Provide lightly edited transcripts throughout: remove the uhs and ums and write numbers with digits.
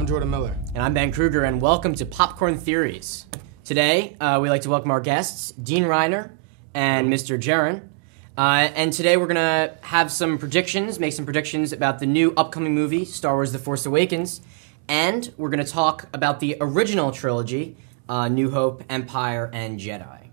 I'm Jordan Miller. And I'm Ben Kruger, and welcome to Popcorn Theories. Today, we'd like to welcome our guests, Dean Reiner and Mr. Jaron. And today we're going to have some predictions, make some predictions about the new upcoming movie, Star Wars The Force Awakens. And we're going to talk about the original trilogy, New Hope, Empire, and Jedi.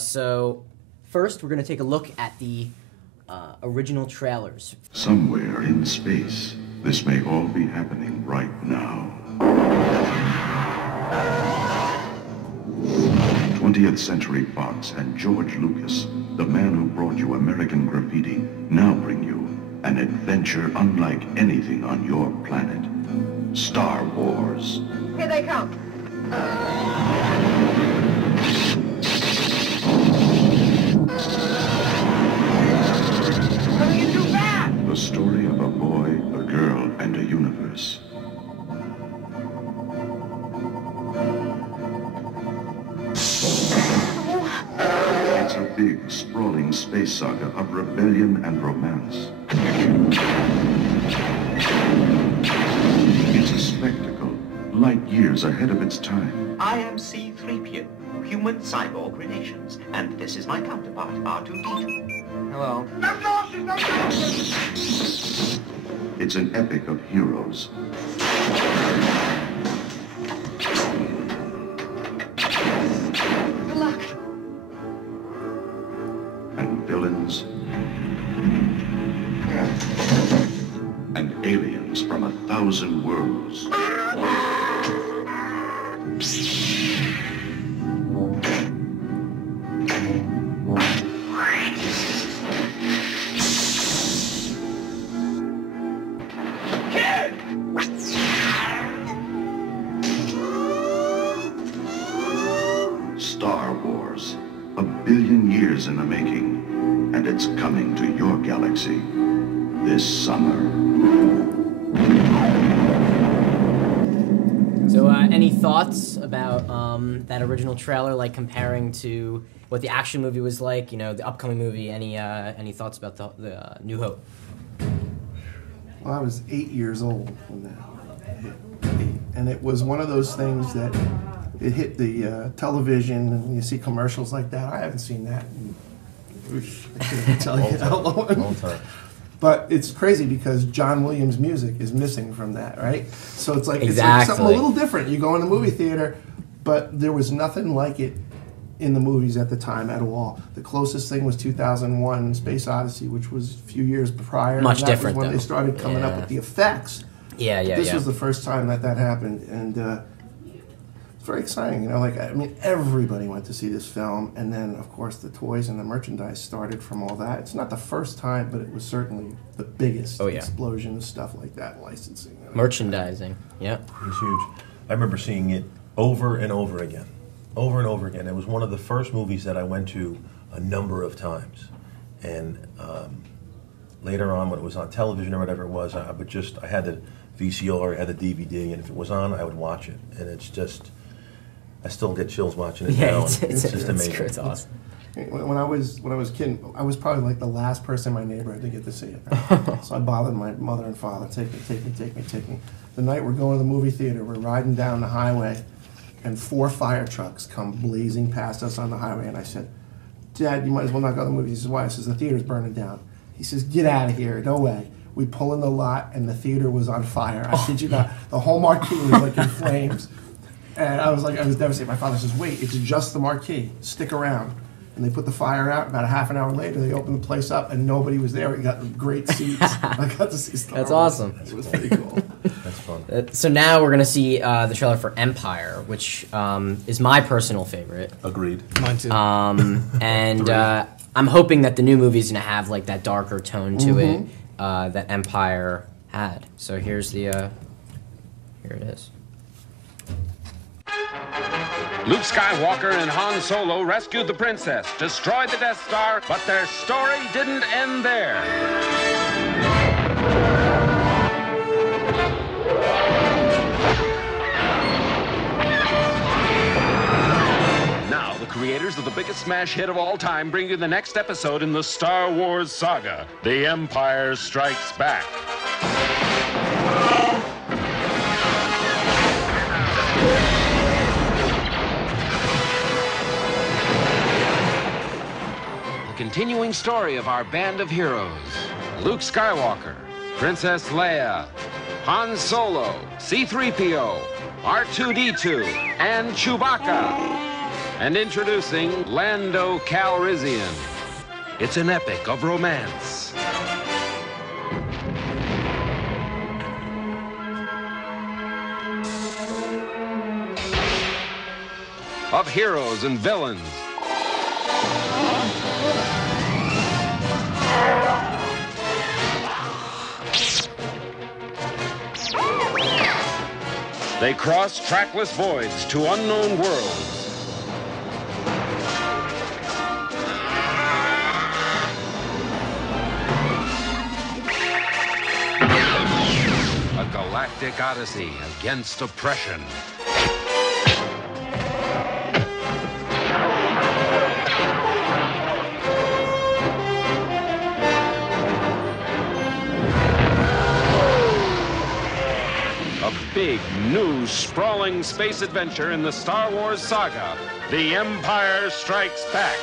So first, we're going to take a look at the original trailers. Somewhere in space, this may all be happening right now. 20th Century Fox and George Lucas, the man who brought you American Graffiti, now bring you an adventure unlike anything on your planet. Star Wars. Here they come. Coming in too fast! The story of a boy, a girl, and a universe. It's a big, sprawling space saga of rebellion and romance. It's a spectacle, light years ahead of its time. I am C-3PO, human cyborg relations, and this is my counterpart, R2-D2. Hello. It's an epic of heroes. Good luck. And villains. And aliens from 1,000 worlds. Star Wars, 1 billion years in the making, and it's coming to your galaxy this summer. So, any thoughts about that original trailer, like comparing to what the action movie was like? You know, the upcoming movie. Any thoughts about the New Hope? Well, I was 8 years old when that hit, and it was one of those things that it hit the television, and you see commercials like that. I haven't seen that in, I can't tell you how long. But it's crazy because John Williams' music is missing from that, right? So it's like something a little different. You go in the movie theater, but there was nothing like it in the movies at the time at all. The closest thing was 2001: Space Odyssey, which was a few years prior. Much and that different, was when though. they started coming up with the effects. This was the first time that happened, and it's very exciting. You know, like, I mean, everybody went to see this film, and then, of course, the toys and the merchandise started from all that. It's not the first time, but it was certainly the biggest explosion of stuff like that, licensing. Merchandising, yeah. It was huge. I remember seeing it over and over again. Over and over again. It was one of the first movies that I went to a number of times. And later on, when it was on television or whatever it was, I had the VCR, I had the DVD, and if it was on, I would watch it. And it's just, I still get chills watching it now. It's just amazing. It's awesome. When I was a kid, I was probably like the last person in my neighborhood to get to see it. Right? So I bothered my mother and father, take me. The night we're going to the movie theater, we're riding down the highway, and 4 fire trucks come blazing past us on the highway, and I said, "Dad, you might as well not go to the movie." He says, "Why?" I says, "The theater's burning down." He says, "Get out of here, no way." We pull in the lot, and the theater was on fire. I kid you not. The whole marquee was like in flames. And I was devastated. My father says, "Wait, it's just the marquee. Stick around." And they put the fire out. About a half an hour later, they opened the place up, and nobody was there. We got great seats. I got to see Star Wars. That's awesome. It was pretty cool. That's fun. So now we're going to see the trailer for Empire, which is my personal favorite. Agreed. Mine too. And I'm hoping that the new movie is going to have like that darker tone to it that Empire had. So here's the, here it is. Luke Skywalker and Han Solo rescued the princess, destroyed the Death Star, but their story didn't end there. Now, the creators of the biggest smash hit of all time bring you the next episode in the Star Wars saga, The Empire Strikes Back. continuing story of our band of heroes. Luke Skywalker, Princess Leia, Han Solo, C-3PO, R2-D2, and Chewbacca. And introducing Lando Calrissian. It's an epic of romance. Of heroes and villains. They cross trackless voids to unknown worlds. A galactic odyssey against oppression. Big, new, sprawling space adventure in the Star Wars saga, The Empire Strikes Back.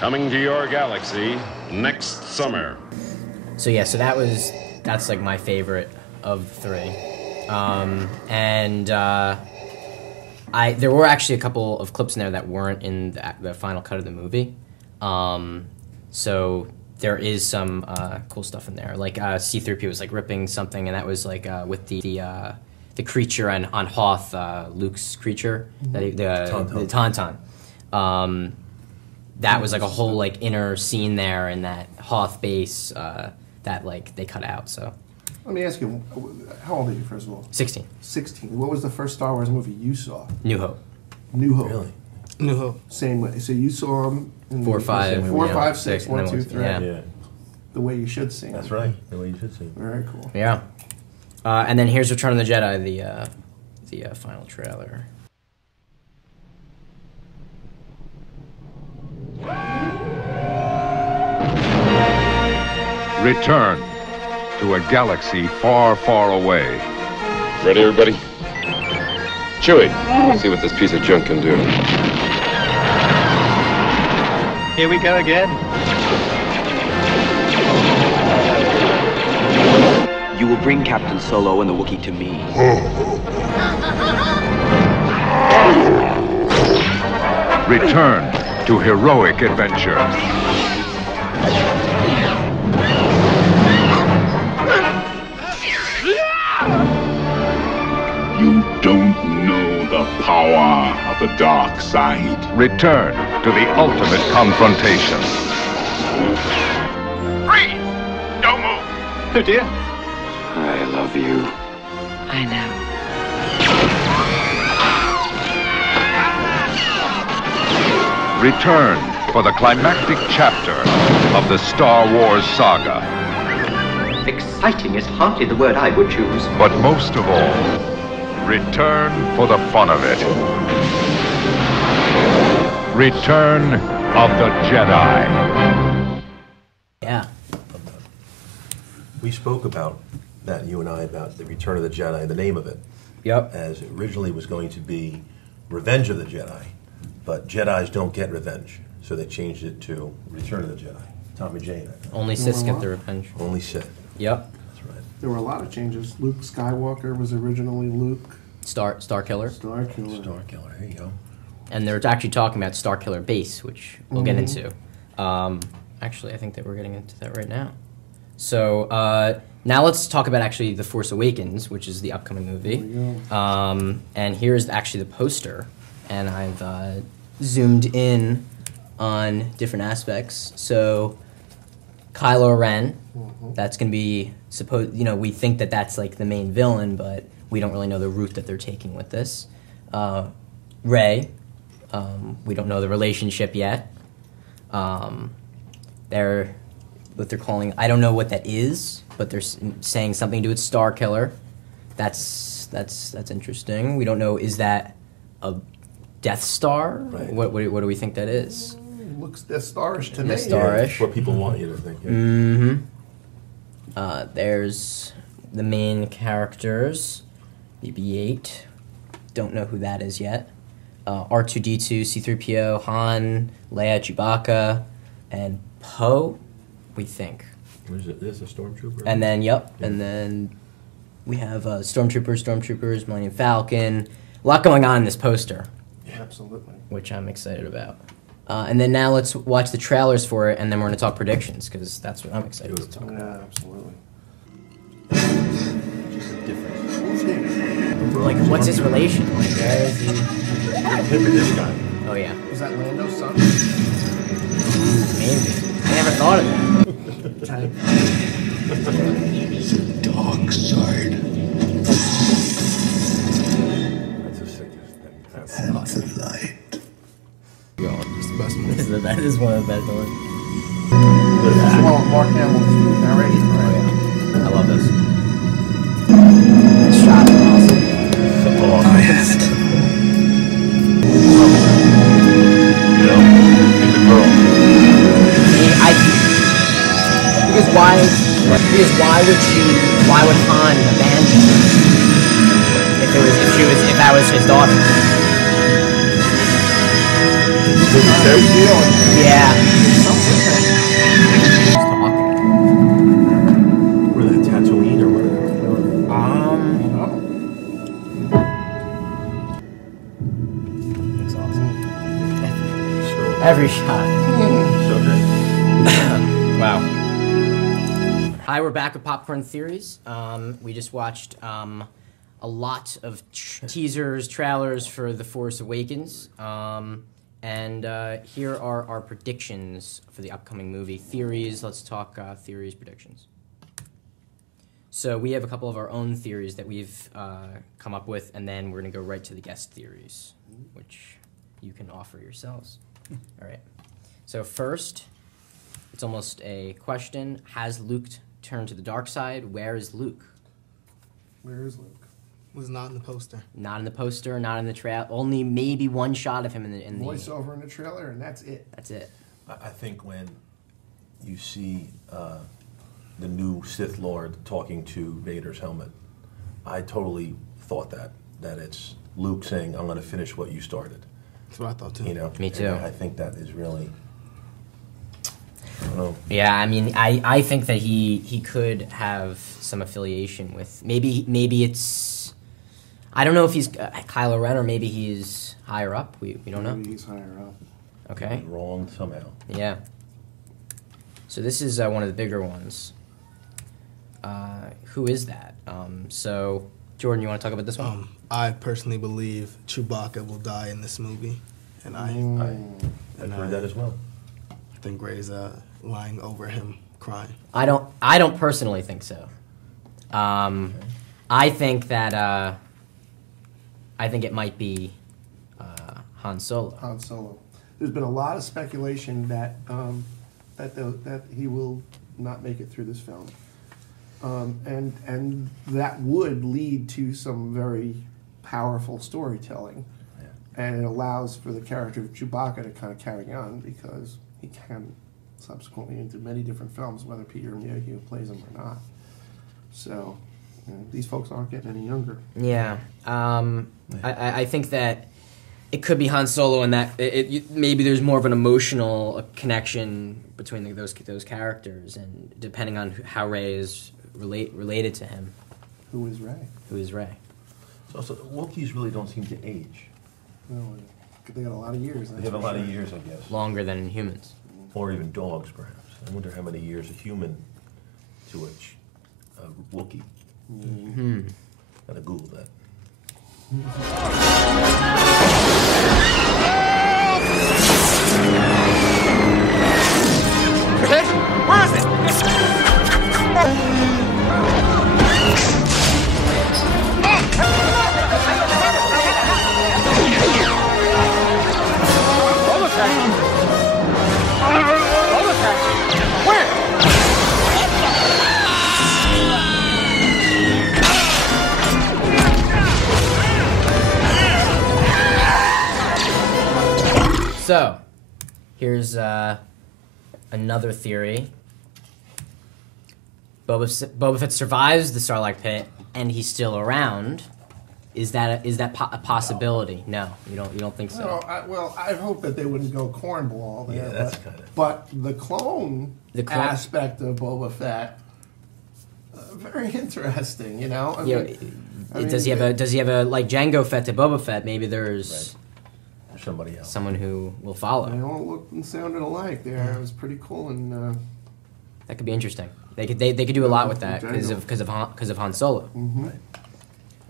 Coming to your galaxy next summer. So yeah, that's like my favorite of the three. There were actually a couple of clips in there that weren't in the final cut of the movie. So there is some cool stuff in there. Like C-3PO was like ripping something, and that was like with the creature on Hoth, Luke's creature, the Tauntaun. That was like a whole like inner scene there in that Hoth base that like they cut out. So let me ask you, how old are you, first of all? 16. 16. What was the first Star Wars movie you saw? New Hope. New Hope. Really? New Hope. Same way. So you saw them in 4, 5, 4, yeah, 5, 6, 1, 2, 3. Yeah. Yeah. The way you should see That's them. right. The way you should see it. Very cool. Yeah. And then here's Return of the Jedi, the final trailer. Return to a galaxy far, far away. Ready, everybody? Chewie, let's see what this piece of junk can do. Here we go again. You will bring Captain Solo and the Wookiee to me. Return to heroic adventure. You don't know the power of the dark side. Return to the ultimate confrontation. Freeze! Don't move! Oh dear. I love you. I know. Return for the climactic chapter of the Star Wars saga. Exciting is hardly the word I would choose. But most of all, return for the fun of it. Return of the Jedi. Yeah. We spoke about that, you and I, about the Return of the Jedi, the name of it. Yep. As it originally was going to be Revenge of the Jedi, but Jedis don't get revenge, so they changed it to Return of the Jedi. Tommy Jane. Only Sith get the revenge. Only Sith. Yep. That's right. There were a lot of changes. Luke Skywalker was originally Luke. Star Killer. Star Killer. Star Killer, there you go. And they're actually talking about Star Killer Base, which we'll get into. Actually, I think that we're getting into that right now. So now let's talk about actually The Force Awakens, which is the upcoming movie. And here's actually the poster, and I've zoomed in on different aspects. So Kylo Ren, that's going to be we think that that's like the main villain, but we don't really know the route that they're taking with this. Rey, we don't know the relationship yet. They're calling, I don't know what that is, but they're saying something to do with Star Killer. That's interesting. We don't know, is that a Death Star? Right. What do we think that is? Looks Death Starish to me. Death Starish. What people want you to think. Yeah. Mm-hmm. There's the main characters. BB-8. Don't know who that is yet. R2-D2, C-3PO, Han, Leia, Chewbacca, and Poe, we think. Is it this a stormtrooper? And then, and then we have Stormtroopers, Millennium Falcon. A lot going on in this poster. Yeah, absolutely. Which I'm excited about. And then now let's watch the trailers for it, and then we're going to talk predictions, because that's what I'm excited to talk about. Yeah, absolutely. Just a difference. Like, what's his relation? Like, where is he? Him and this guy. Oh, yeah. Is that Lando's son? Maybe. I never thought of that. The dark side. That's the sickest thing. That's Hands of light. It's the best one. This is one of the best ones. Well, Mark Hamill's narration, Oh, right? yeah. I love this. This shot is awesome. He's a girl. Why would Han abandon her if that was his daughter? Yeah. Were they Tatooine or whatever? It's awesome. Every shot. So good. Wow. Hi, we're back with Popcorn Theories. We just watched a lot of teasers, trailers for The Force Awakens. And here are our predictions for the upcoming movie. Theories, let's talk theories, predictions. So we have a couple of our own theories that we've come up with, and then we're going to go right to the guest theories, which you can offer yourselves. All right. So first, it's almost a question. Has Luke turned to the dark side? Where is Luke? Where is Luke? Was not in the poster. Not in the poster, not in the trailer. Only maybe one shot of him in the voiceover in the trailer, and that's it. That's it. I think when you see the new Sith Lord talking to Vader's helmet, I totally thought that it's Luke saying, "I'm going to finish what you started." That's what I thought too. You know, Me too. And I think that is really. I don't know. Yeah, I mean, I think that he could have some affiliation with maybe it's. I don't know if he's Kylo Ren or maybe he's higher up. We don't know. Maybe he's higher up. Okay. Wrong somehow. Yeah. So this is one of the bigger ones. Who is that? So Jordan, you want to talk about this one? I personally believe Chewbacca will die in this movie, and I've heard that as well. I think Rey's lying over him, crying. I don't personally think so. I think that. I think it might be Han Solo. Han Solo. There's been a lot of speculation that that he will not make it through this film, and that would lead to some very powerful storytelling, and it allows for the character of Chewbacca to kind of carry on because he can subsequently into many different films, whether Peter Mayhew plays him or not. So. These folks aren't getting any younger. Yeah. I think that it could be Han Solo and that maybe there's more of an emotional connection between those characters, and depending on how Rey is related to him. Who is Rey? Who is Rey? So Wookiees really don't seem to age. No, they got a lot of years. They have a lot of years, I guess. Longer than humans. Or even dogs, perhaps. I wonder how many years a human to a Wookiee. Mm-hmm. Gotta Google that. Where is it? So, here's another theory. Boba Fett survives the Sarlacc pit, and he's still around Is that a possibility? No, you don't think so. No, I hope that they wouldn't go cornball there. Yeah, that's kind of. But the clone aspect of Boba Fett, very interesting. You know. I mean, does he have a like Jango Fett to Boba Fett? Maybe there's somebody else, someone who will follow. They all looked and sounded alike there. It was pretty cool, and that could be interesting. They could do a lot with that because of Han Solo. Mm-hmm. Right.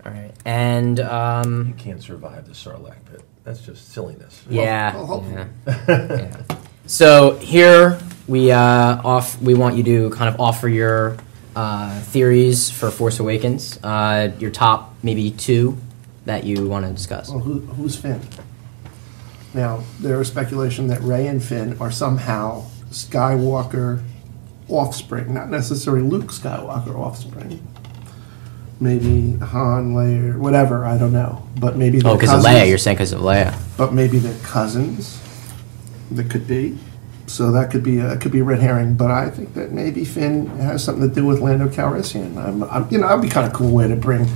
All right, and you can't survive the Sarlacc pit. That's just silliness. Yeah. Yeah. So here we want you to kind of offer your theories for Force Awakens. Your top maybe 2 that you want to discuss. Well, who's Finn? Now there is speculation that Rey and Finn are somehow Skywalker offspring, not necessarily Luke Skywalker offspring. Maybe Han, Leia, whatever, I don't know. But maybe they're because of Leia, you're saying because of Leia. But maybe they're cousins. That could be. So that could be a red herring. But I think that maybe Finn has something to do with Lando Calrissian. That'd be kind of a cool way to bring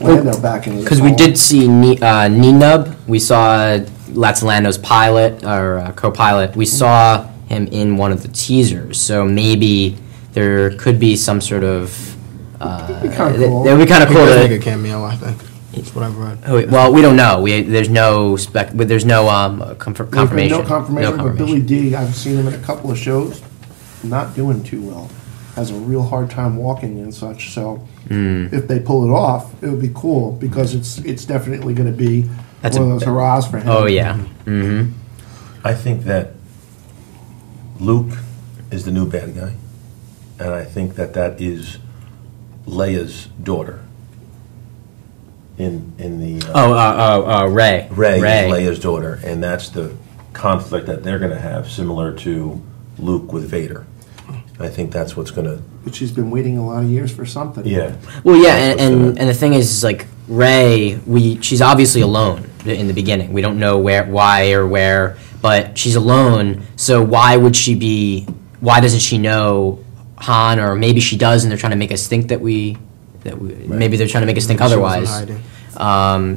Lando back into the because we did see Ninub. We saw that's Lando's pilot or co-pilot. We saw him in one of the teasers. So maybe there could be some sort of. It'd be kind of cool. It would be kind of cool to make a cameo. I think that's what I've read. Well, we don't know. There's no confirmation. No confirmation. But Billy D, I've seen him in a couple of shows, not doing too well. Has a real hard time walking and such. So if they pull it off, it would be cool because it's definitely going to be one of those hurrahs for him. Oh yeah. Mm-hmm. I think that Luke is the new bad guy, and I think that is Leia's daughter. In the Rey. Rey is Leia's daughter, and that's the conflict that they're going to have, similar to Luke with Vader. I think that's what's going to. But she's been waiting a lot of years for something. Yeah. Well, yeah, and the thing is like Rey, she's obviously alone in the beginning. We don't know why or where, but she's alone. So why would she be? Why doesn't she know Han? Or maybe she does, and they're trying to make us think that we maybe they're trying to make us think otherwise.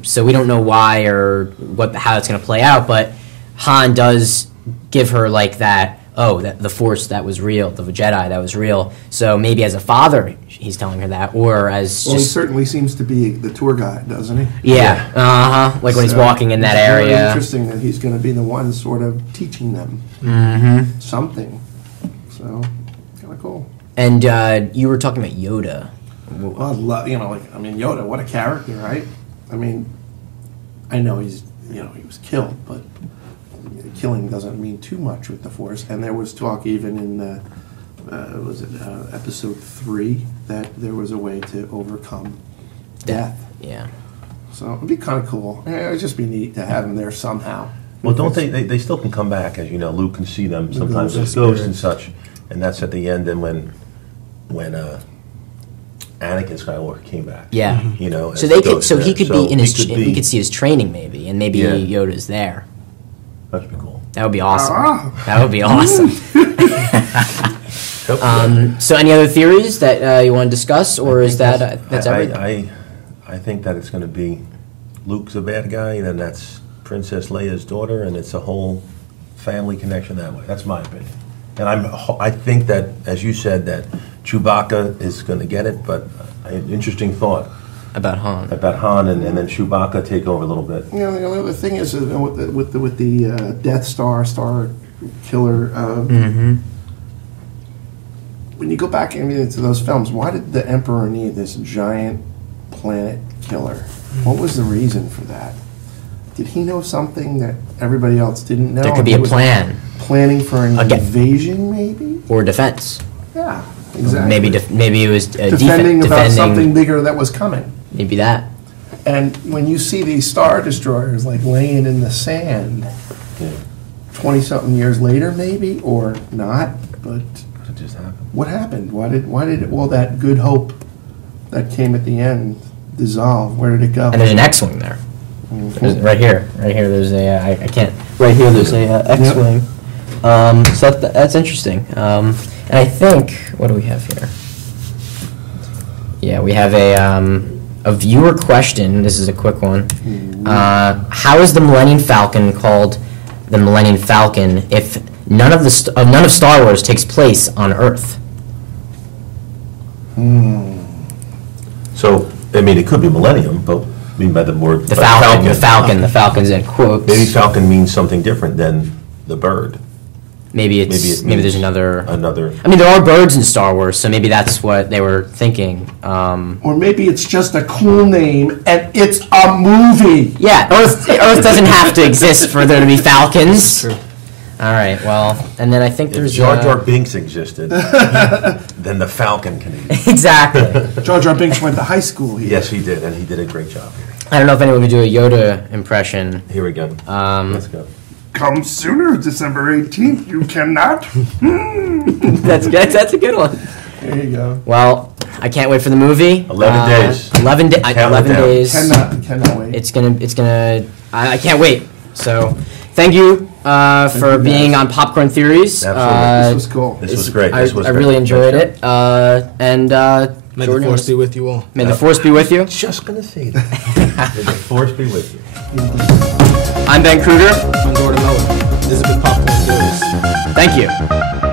So we don't know why or how it's going to play out. But Han does give her like that. Oh, the Force that was real, the Jedi that was real. So maybe as a father, he's telling her that, or as he certainly seems to be the tour guide, doesn't he? Yeah, Like when he's walking in that area. It's really interesting that he's going to be the one sort of teaching them something. So kind of cool. And you were talking about Yoda. Well, Yoda, what a character, right? I mean, I know he was killed, but killing doesn't mean too much with the Force. And there was talk even in episode 3 that there was a way to overcome death. Yeah. So it'd be kind of cool. It'd just be neat to have him there somehow. Well, don't they still can come back, as you know. Luke can see them sometimes as ghosts and such, and that's at the end. And when Anakin Skywalker came back, so they could, so he could be in his, we could see his training maybe, and maybe Yoda's there. That'd be cool. That would be awesome. That would be awesome. So any other theories that you want to discuss, or is that's everything? I think that it's going to be Luke's a bad guy, and then that's Princess Leia's daughter, and it's a whole family connection that way. That's my opinion. And I think that, as you said, that Chewbacca is going to get it, but an interesting thought. About Han. And then Chewbacca take over a little bit. The other thing is with the Death Star Killer. When you go back into those films, why did the Emperor need this giant planet killer? What was the reason for that? Did he know something that everybody else didn't know? There could be a plan. Planning for an invasion, maybe? Or defense. Yeah, exactly. Maybe it was defending about something bigger that was coming. Maybe that. And when you see these Star Destroyers like laying in the sand, 20-something years later, maybe, or not, but it just happened. What happened? Why did all that good hope that came at the end dissolve? Where did it go? And there's an X-wing there. Right here. There's a I can't. Right here, there's a X-wing. So that's interesting. And I think, what do we have here? Yeah, we have a a viewer question. This is a quick one. How is the Millennium Falcon called the Millennium Falcon if none of Star Wars takes place on Earth? So, I mean, it could be Millennium, but I mean by the word The Falcon. The Falcon's in quotes. Maybe Falcon means something different than the bird. Maybe there's another. I mean, there are birds in Star Wars, so maybe that's what they were thinking. Or maybe it's just a cool name and it's a movie. Yeah, Earth doesn't have to exist for there to be falcons. True. All right, well, and then I think there's... If Jar Jar Binks existed, then the Falcon can exist. Exactly. Jar Jar Binks went to high school here. Yes, he did, and he did a great job here. I don't know if anyone could do a Yoda impression. Here we go. Let's go. Come sooner, December 18th. You cannot. That's good. That's a good one. There you go. Well, I can't wait for the movie. 11 days. 11 days. Cannot wait. It's gonna. I can't wait. So, thank you for being on Popcorn Theories. Absolutely. This was cool. This was great. I really enjoyed it. And may the Force be with you all. May the Force be with you. Just gonna say that. May the Force be with you. I'm Ben Kruger. I'm Gordon Miller. This has been Popcorn Theories. Thank you.